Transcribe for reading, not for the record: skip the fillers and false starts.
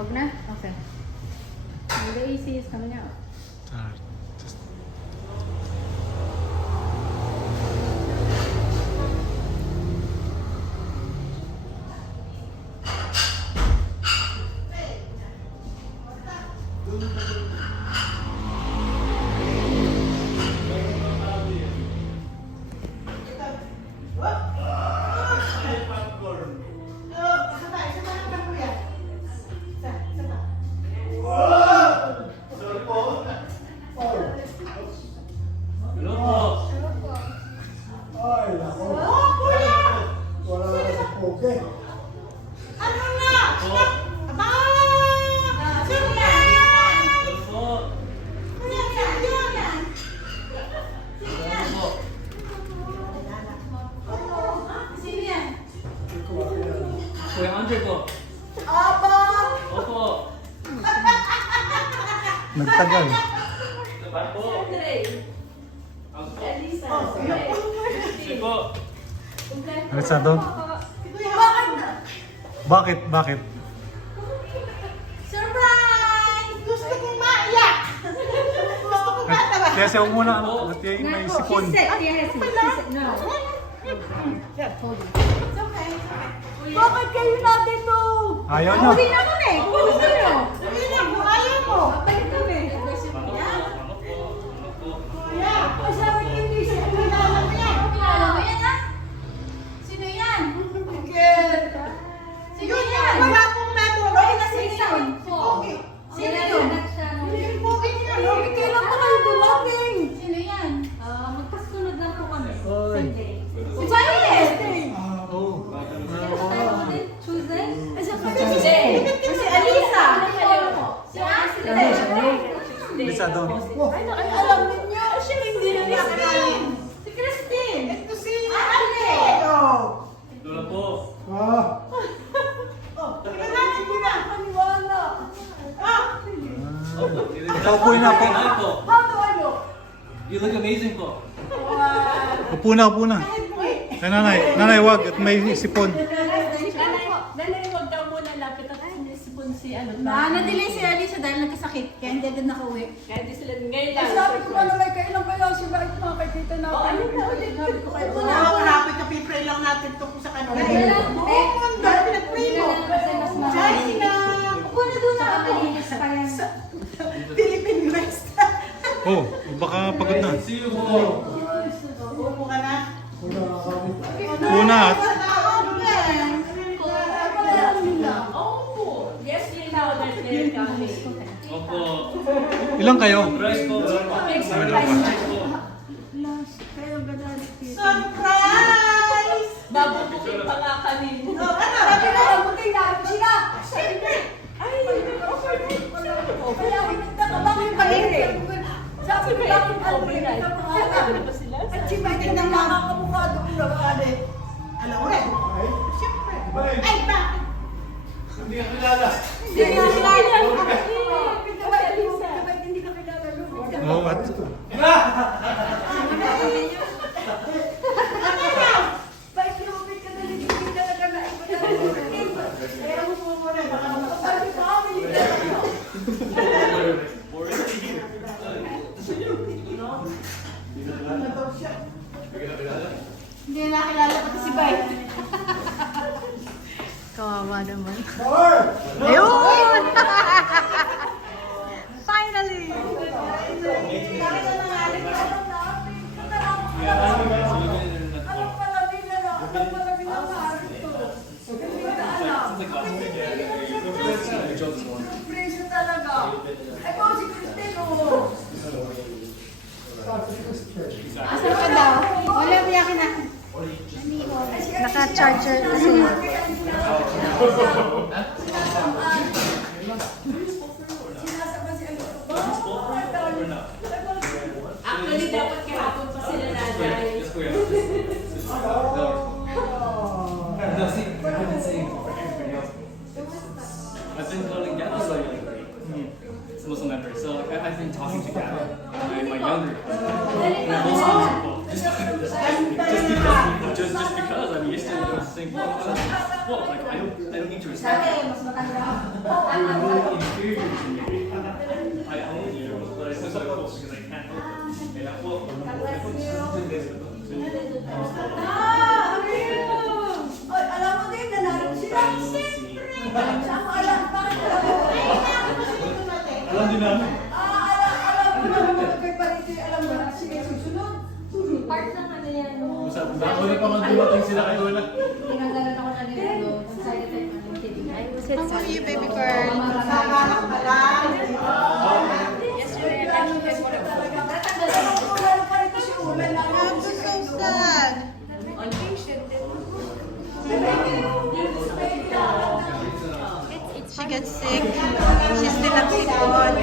Huwag na? Okay. And the AC is coming out. Just... Kuya Andre po. Opo. Nagtagal. Po. Sige po. Alisa doon. Bakit? Bakit? Surprise! Gusto kong maiyak! Gusto kong matawa! Kaya siya muna, at yung may Not sipon. She said yes. She said no. Hold on. It's okay, it's okay. Bakit kayo natin to? Ayaw niya. Huli na kami. Huli sino? Sabi na, kung ayaw mo. Balik kami. Kuya, sabi ko hindi siya kilala mo yan. Kilala mo yan, ha? Sino yan? Sino yan? Wala pong natuloy na Sino yun? Okay. Sino yun? Yung booking niya, no? Kailan pa kayo dumating? Sino yan? Magpasunod lang po kami. Sunday. Si Violet! Tuesday? Tuesday. Si Alisa. Si Ashley. Alisa doon. Ay, alam ninyo. Siya hindi na nakakalain. Si Christine. Ito si Ate. Oh. Lola po. Oh, kilalanin mo na. Paniwala. Ah, Paupuin na po. Hi po. how do I look? You look amazing po. Upo na, upo na. Ay, nanay, wag. At may sipon. Nanay, huwag daw muna lapit at sinisipon si ano. Nadili si Alisa dahil nagkasakit. Kaya hindi agad nakauwi. Kaya hindi sila ngayon lang. Sabi ko pa naman, kailan kaya si Bakit makakita na ako? ano na ulit? Sabi ko kayo. Ito na. Happy ka, pipray lang natin ito sa kanila. Kaya lang, Buong mundo, pinag-pray mo. Kasi mas mahal. China. Upo na doon na Saka ako. malinis pa yan. Philippine West. Oh, baka pagod na. See you po. Upo ka na. Una at Oh, yes, you know that they're coming. Opo. ilang kayo? Rice po. Surprise! Babubukin pa nga kanina. Sabi na, buting na ako sila. Siyempre. Ay, kaya ako nagkakabangin pa rin. Sabi ko, bakit Alfred na pangalan? At si Bakit na makakamukha doon na kani. Alam mo rin? Siyempre. Ay, bakit? Hindi ka kilala. Hindi na kilala. Hindi ka kilala. Oh, at Bakit lumapit ka na hindi talaga na iba na kaya mo po muna. Baka sabi ko, hindi na Hindi na nakilala pati si Bay. Kawawa naman. Ayun! Finally! Alam pala nila na, alam pala nila na hindi na alam. Surprise talaga. Ay po si Christine, oh. Asan ka daw? Wala mo yakin na. Naka-charger kasi. Sinasama si Alito. Actually, dapat kahapon pa sila nanay. Yes, kuya. No, see, I've been saying for everybody else. I've been calling Gabby so young. It's a Muslim member. So I've been talking to Gabby. I'm my younger. And I'm also Muslim. Just because I'm used to saying, well, like I don't need to respect Dati, mas matanda. You're inferior to me. I own you, but I still close because I can't open. And I will. Oy, alam mo din, nanalo sila. Saan mo alam? Bakit alam mo? Alam din namin. Alam mo naman kay Pariti, alam mo na sige susunod. Part ng ano yan. Nakuli pa man dumating sila kay Lola. Tinanggalan ako na nila doon. Ang side effect ng kidding. I was it. How are you, baby girl? Samanang pa lang. Yesterday, I'm actually going to Talaga, natanggalan pa rito si Umen na. I'm so sad. She gets sick. She's still at sipon.